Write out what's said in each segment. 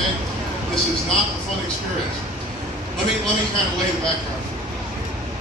okay? This is not a fun experience. Let me kind of lay the background.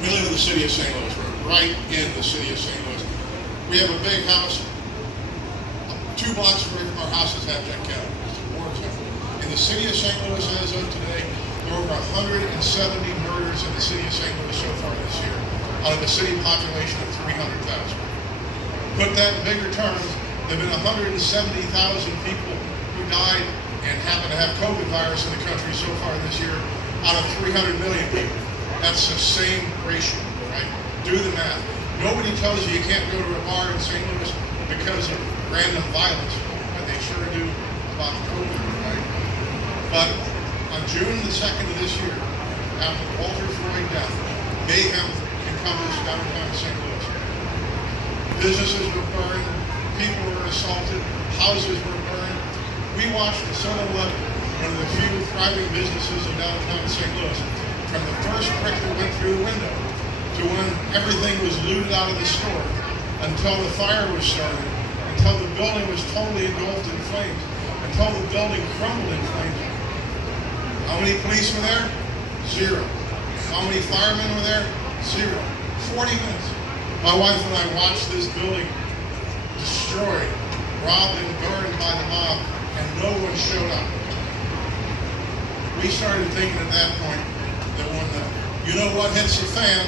We live in the city of St. Louis. We're right in the city of St. Louis. We have a big house. 2 blocks away from our houses have jet cattle. It's a war zone. In the city of St. Louis as of today, there are over 170 murders in the city of St. Louis so far this year, out of a city population of 300,000. Put that in bigger terms, there have been 170,000 people who died and happen to have COVID virus in the country so far this year, out of 300 million people. That's the same ratio, right? Do the math. Nobody tells you you can't go to a bar in St. Louis because of random violence, but they sure do about COVID, right? But on June the 2nd of this year, after Walter Floyd death, mayhem encompassed downtown St. Louis. Businesses were burned, people were assaulted, houses were burned. We watched the 7-Eleven, one of the few thriving businesses in downtown St. Louis, from the first brick that went through the window to when everything was looted out of the store, until the fire was started, until the building was totally engulfed in flames, until the building crumbled in flames. How many police were there? 0. How many firemen were there? 0. 40 minutes. My wife and I watched this building destroyed, robbed and burned by the mob, and no one showed up. We started thinking at that point that when you know what hits the fan,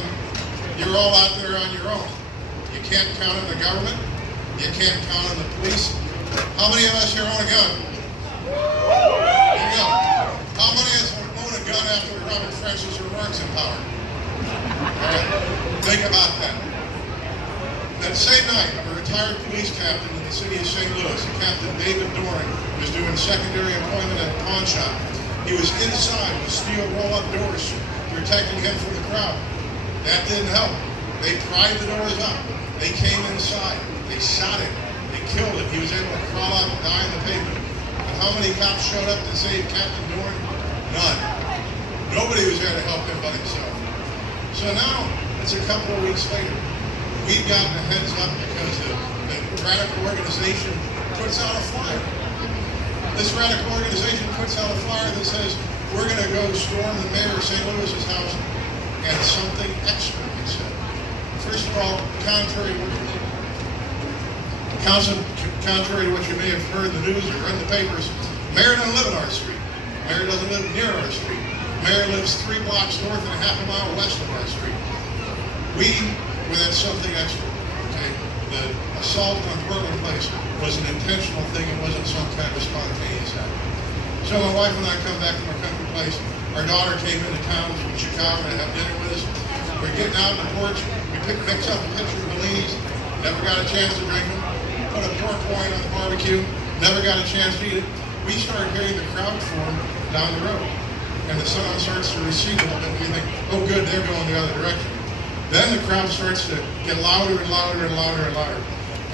you're all out there on your own. You can't count on the government. You can't count on the police. How many of us here own a gun? There you go. How many of us own a gun after Robert Francis or Mark's in power? All right. Think about that. That same night, a retired police captain in the city of St. Louis, Captain David Doran, was doing secondary employment at a pawn shop. He was inside with steel roll-up doors protecting him from the crowd. That didn't help. They pried the doors up. They came inside. They shot him. They killed him. He was able to crawl out and die on the pavement. And how many cops showed up to save Captain Doran? None. Nobody was there to help him but himself. So now, it's a couple of weeks later. We've gotten a heads up because the radical organization puts out a flyer. This radical organization puts out a flyer that says, we're going to go storm the mayor of St. Louis's house, and something extra is said. First of all, contrary to what you may have heard in the news or read in the papers, mayor doesn't live on our street. Mayor doesn't live near our street. Mayor lives 3 blocks north and a half a mile west of our street. We were that something extra. Okay? The assault on Portland Place was an intentional thing. It wasn't some kind of spontaneous act. So my wife and I come back from our country place. Our daughter came into town from Chicago to have dinner with us. We're getting out on the porch. We picked up a picture of Bellinis. Never got a chance to drink them. Put a pork loin on the barbecue. Never got a chance to eat it. We started hearing the crowd form down the road. And the sound starts to recede a little bit. We think, oh good, they're going the other direction. Then the crowd starts to get louder and louder and louder and louder.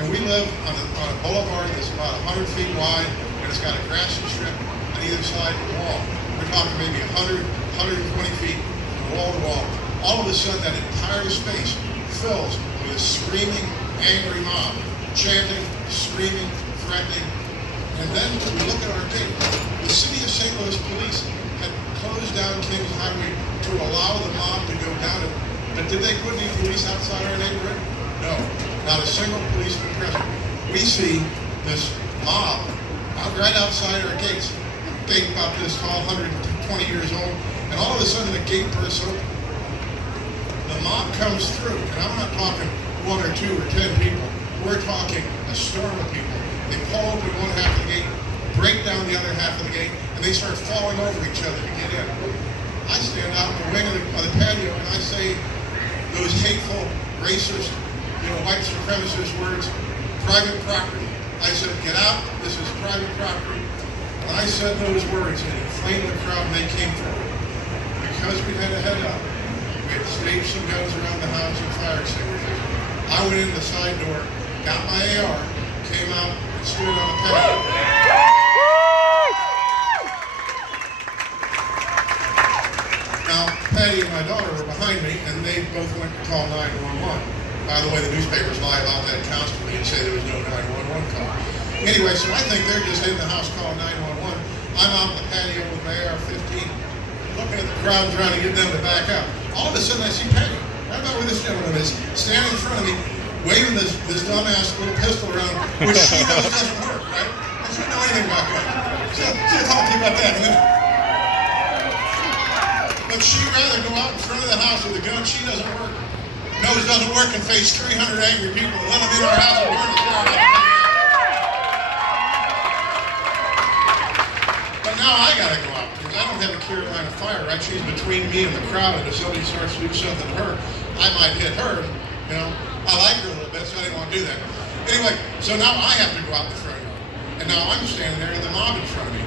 And we live on a boulevard that's about 100 feet wide, and it's got a grassy strip on either side of the wall. We're talking maybe 100, 120 feet from wall to wall. All of a sudden, that entire space fills with a screaming, angry mob, chanting, screaming, threatening. And then we look at our gate. The city of St. Louis police had closed down Kings Highway to allow the mob to go down it. But did they put any police outside our neighborhood? No, not a single policeman present. We see this mob right outside our gates, gate about this tall, 120 years old, and all of a sudden the gate bursts open. The mob comes through, and I'm not talking 1 or 2 or 10 people. We're talking a storm of people. They pull open one half of the gate, break down the other half of the gate, and they start falling over each other to get in. I stand out in the wing of the patio and I say those hateful, racist, white supremacist words, private property. I said, get out, this is private property. When I said those words, it inflamed the crowd and they came forward. Because we had a head up, we had staged some guns around the house and fire extinguishers. I went in the side door, got my AR, came out, and stood on the patio. Now, Patty and my daughter were behind me, and they both went to call 911. By the way, the newspapers lie about that constantly and say there was no 911 call. Anyway, so I think they're just in the house calling 911. I'm out in the patio with my AR-15, looking at the crowd, trying to get them to back up. All of a sudden, I see Patty, right about where this gentleman is, standing in front of me, waving this dumbass little pistol around, which she knows doesn't work, right? She doesn't know anything about guns. She'll talk to you about that in a minute. But she'd rather go out in front of the house with a gun she doesn't work, knows doesn't work, and face 300 angry people and let them in our house and burn us down. But now I gotta go out because I don't have a clear line of fire, right? She's between me and the crowd, and if somebody starts to do something to her, I might hit her. You know, I like her a little bit, so I didn't want to do that. Anyway, so now I have to go out in the front yard, and now I'm standing there in the mob in front of me.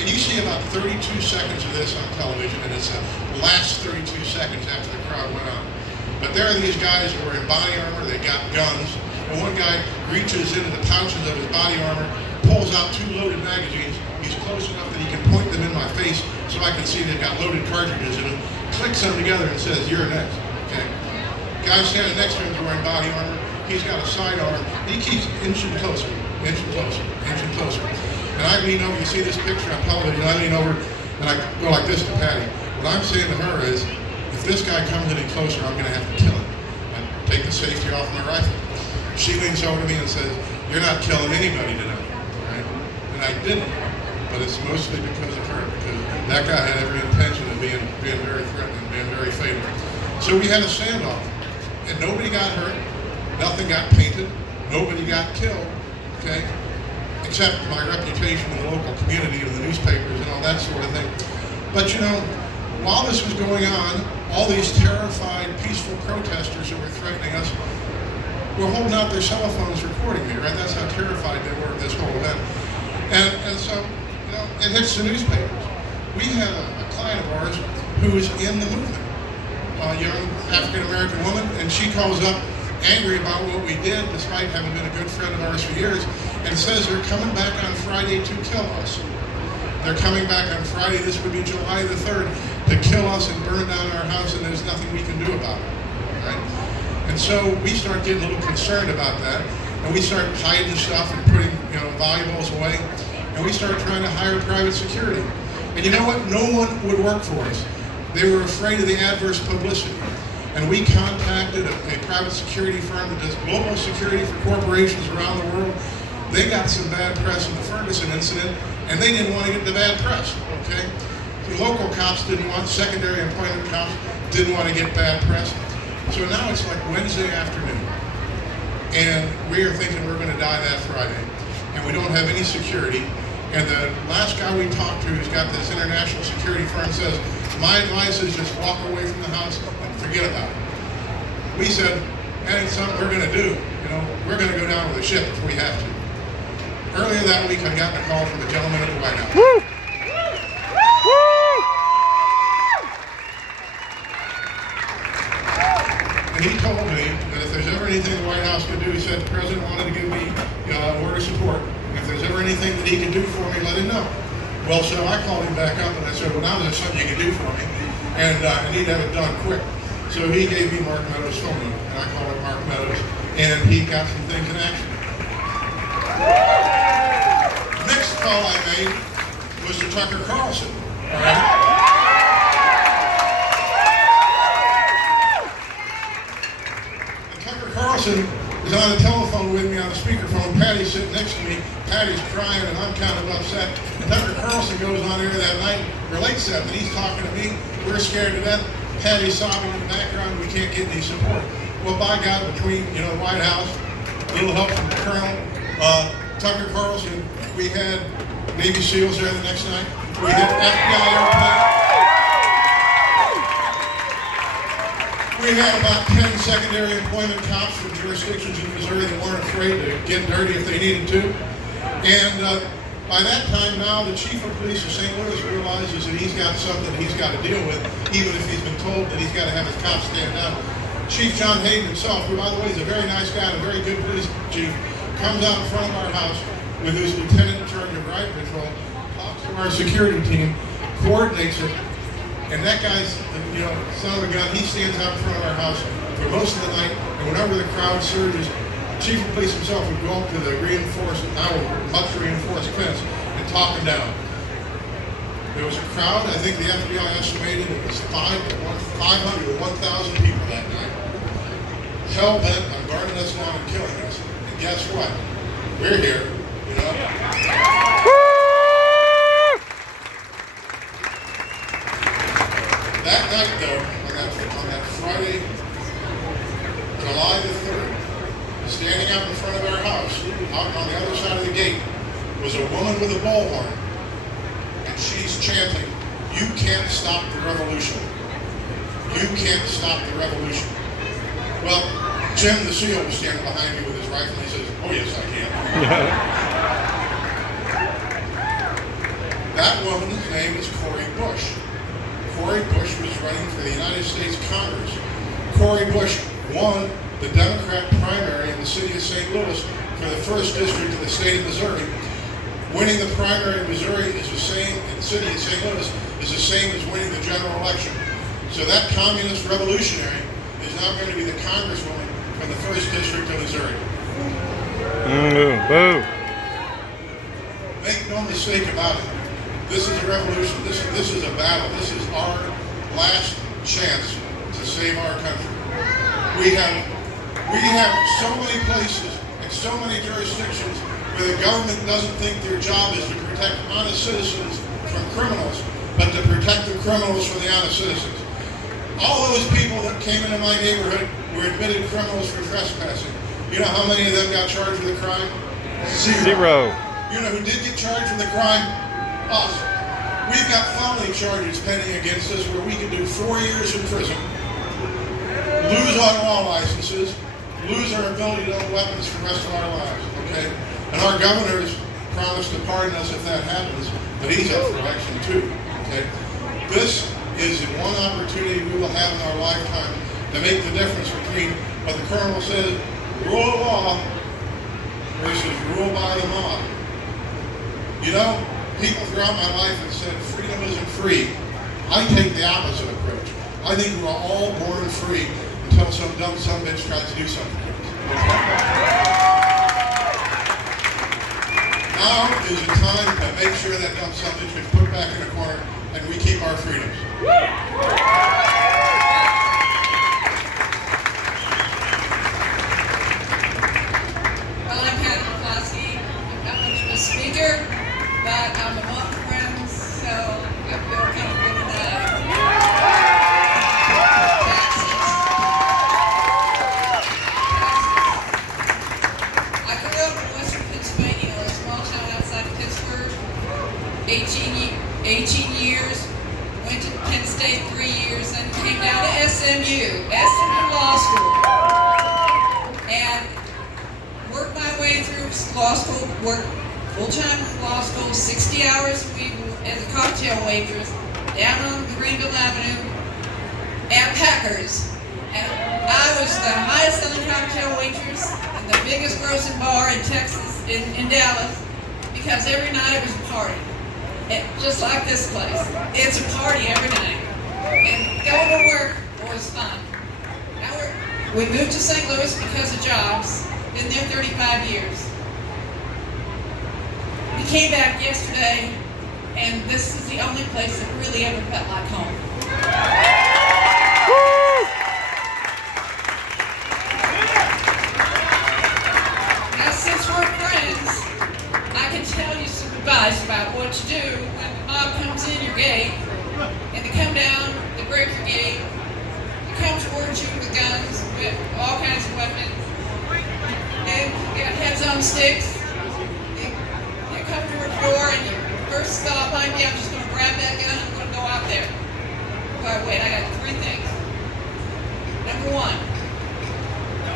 And you see about 32 seconds of this on television, and it's the last 32 seconds after the crowd went on. But there are these guys who are in body armor, they got guns, and one guy reaches into the pouches of his body armor, pulls out 2 loaded magazines. He's close enough that he can point them in my face so I can see they've got loaded cartridges in them, clicks them together and says, "You're next." Okay. Guy standing next to him is wearing body armor. He's got a sidearm. He keeps inching closer, inching closer, inching closer. And I lean over, you see this picture on television, I lean over and I go like this to Patty. What I'm saying to her is, if this guy comes any closer, I'm gonna have to kill him. And take the safety off my rifle. She leans over to me and says, "You're not killing anybody tonight," right? And I didn't, but it's mostly because of her, because that guy had every intention of being very threatening, being very fatal. So we had a standoff, and nobody got hurt, nothing got painted, nobody got killed, okay? Except my reputation in the local community and the newspapers and all that sort of thing. But you know, while this was going on, all these terrified, peaceful protesters that were threatening us were holding out their cell phones recording me, right? That's how terrified they were of this whole event. And so, you know, it hits the newspapers. We had a client of ours who is in the movement, a young African-American woman, and she calls up angry about what we did, despite having been a good friend of ours for years, and says they're coming back on Friday to kill us. They're coming back on Friday, this would be July the 3rd, to kill us and burn down our house, and there's nothing we can do about it, right? And so we start getting a little concerned about that, and we start hiding stuff and putting, you know, valuables away, and we start trying to hire private security. And you know what? No one would work for us. They were afraid of the adverse publicity. And we contacted a private security firm that does global security for corporations around the world. They got some bad press in the Ferguson incident, and they didn't want to get the bad press, okay? The local cops didn't want, secondary employment cops didn't want to get bad press. So now it's like Wednesday afternoon, and we are thinking we're going to die that Friday, and we don't have any security. And the last guy we talked to, who's got this international security firm, says, "My advice is just walk away from the house and forget about it." We said, "That ain't something we're going to do. You know, we're going to go down with the ship if we have to." Earlier that week, I got a call from a gentleman at the White House. Woo! And he told me that if there's ever anything the White House could do, he said the president wanted to give me word of support. If there's ever anything that he can do for me, let him know. Well, so I called him back up and I said, "Well, now there's something you can do for me, and I need to have it done quick." So he gave me Mark Meadows' phone number, and I called up Mark Meadows, and he got some things in action. Next call I made was to Tucker Carlson. All right? And Tucker Carlson is on the telephone with me on the speakerphone. Patty's sitting next to me. Patty's crying, and I'm kind of upset. And Tucker Carlson goes on air that night, relates that, and he's talking to me. We're scared to death. Patty's sobbing in the background. We can't get any support. Well, by God, between, you know, the White House, a little help from the Colonel, Tucker Carlson, we had Navy SEALs there the next night. We had FBI airplane. We had about 10 secondary employment cops from jurisdictions in Missouri that weren't afraid to get dirty if they needed to. And by that time now, the chief of police of St. Louis realizes that he's got something he's got to deal with, even if he's been told that he's got to have his cops stand down. Chief John Hayden himself, who by the way is a very nice guy and a very good police chief, comes out in front of our house with his lieutenant in charge of riot patrol, talks to our security team, coordinates it, and that guy's, you know, son of a gun, he stands out in front of our house for most of the night, and whenever the crowd surges, Chief of Police himself would go up to the reinforced, now much reinforced fence and talk him down. There was a crowd. I think the FBI estimated it was 500 to 1,000 people that night. Hell bent on burning us down and killing us. And guess what? We're here, you know. That night, though, on that Friday, July the 3rd, standing out in front of our house, out on the other side of the gate, was a woman with a bullhorn. And she's chanting, "You can't stop the revolution. You can't stop the revolution." Well, Jim the SEAL was standing behind me with his rifle. He says, "Oh yes, I can." That woman's name is Cori Bush. Cori Bush was running for the United States Congress. Cori Bush won the Democrat primary in the city of St. Louis for the 1st district of the state of Missouri. Winning the primary in Missouri is the same, in the city of St. Louis, is the same as winning the general election. So that communist revolutionary is now going to be the congresswoman from the 1st district of Missouri. Boo. Make no mistake about it. This is a revolution. This is a battle. This is our last chance to save our country. We have so many places and so many jurisdictions where the government doesn't think their job is to protect honest citizens from criminals, but to protect the criminals from the honest citizens. All those people that came into my neighborhood were admitted criminals for trespassing. You know how many of them got charged with a crime? Zero. You know who did get charged with a crime? Us. We've got felony charges pending against us where we can do 4 years in prison, lose our law licenses, lose our ability to own weapons for the rest of our lives, okay? And our governor's promised to pardon us if that happens, but he's up for election too, okay? This is the one opportunity we will have in our lifetime to make the difference between what the colonel says, rule of law, versus rule by the mob. You know, people throughout my life have said freedom isn't free. I take the opposite approach. I think we're all born free until some dumb son of a bitch tries to do something to us. Now is the time to make sure that dumb son of a bitch gets put back in the corner and we keep our freedoms. Well, I'm Mccloskey. I'm not much of a speaker, but I'm among friends, so I feel kind of good tonight. I grew up in western Pennsylvania, a small town outside of Pittsburgh. 18 years, went to Penn State 3 years, then came down to SMU Law School, and worked my way through law school, worked full-time in law school, 60 hours a week as a cocktail waitress down on Greenville Avenue at Packers. And I was the highest selling cocktail waitress and the biggest grossing bar in Texas, in Dallas, because every night it was a party. Just like this place. It's a party every night. And going to work was fun. Now we moved to St. Louis because of jobs. Been there 35 years. We came back yesterday, and this is the only place that really ever felt like home. Now, since we're friends, I can tell you some advice about what to do when the mob comes in your gate, and they come down, they break your gate, they come towards you with guns, with all kinds of weapons, and you got heads on sticks. You come to a door, and your first thought might be, I'm just going to grab that gun, I'm going to go out there. But wait, I got 3 things. Number 1,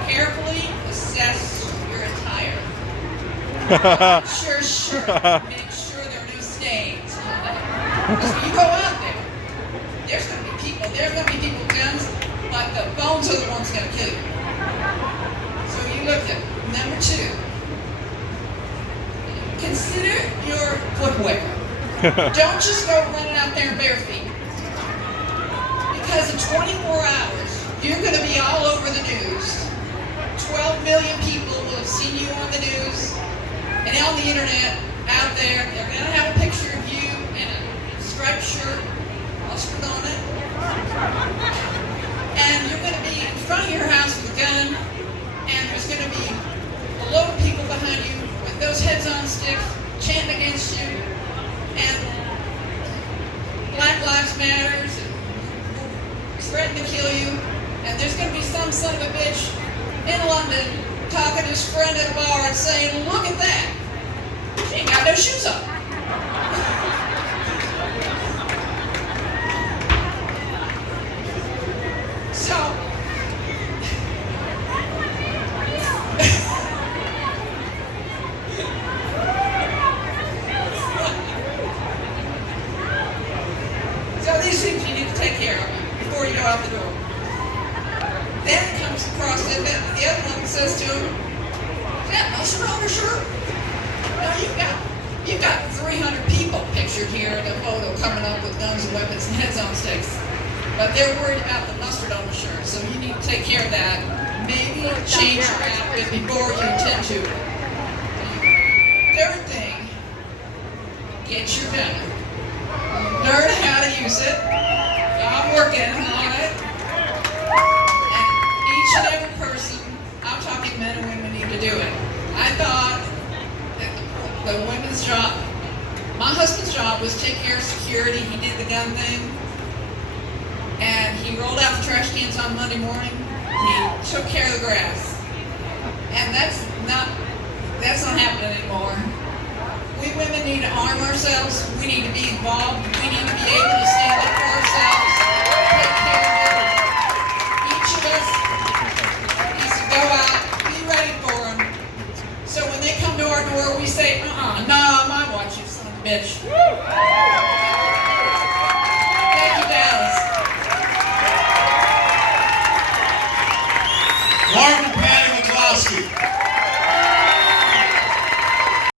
carefully assess your attire. Sure. Make sure there are no stains. Because when you go out there, there's going to be people with guns, like the phones are the ones going to kill you. So you look at number 2. Consider your footwear. Don't just go running out there in bare feet. Because in 24 hours, you're going to be all over the news. 12 million people will have seen you on the news and on the internet out there. They're going to have a picture of you in a striped shirt, mustard on it, and you're going to be in front of your house with a gun, and there's going to be a load of people behind you with those heads on sticks chanting against you, and Black Lives Matters, and threatening to kill you, and there's going to be some son of a bitch in London talking to his friend at a bar and saying, look at that, she ain't got no shoes on. So these things you need to take care of before you go out the door. Then comes across the other one says to him, is that mustard on your shirt? No, you've got 300 people pictured here in the photo coming up with guns and weapons and heads on sticks. But they're worried about the mustard on the shirt, so you need to take care of that. Maybe change your outfit before you intend to. Third thing, get your gun. Learn how to use it. I'm working on it. And each and every person, I'm talking men and women, need to do it. I thought that the women's job, my husband's job was take care of security. He did the gun thing. And he rolled out the trash cans on Monday morning. He took care of the grass. And that's not happening anymore. We women need to arm ourselves. We need to be involved. We need to be able to stand up for ourselves, take care of it. Each of us needs to go out, be ready for them. So when they come to our door, we say, no, my watch, you son of a bitch. Thank you, Dallas. Martin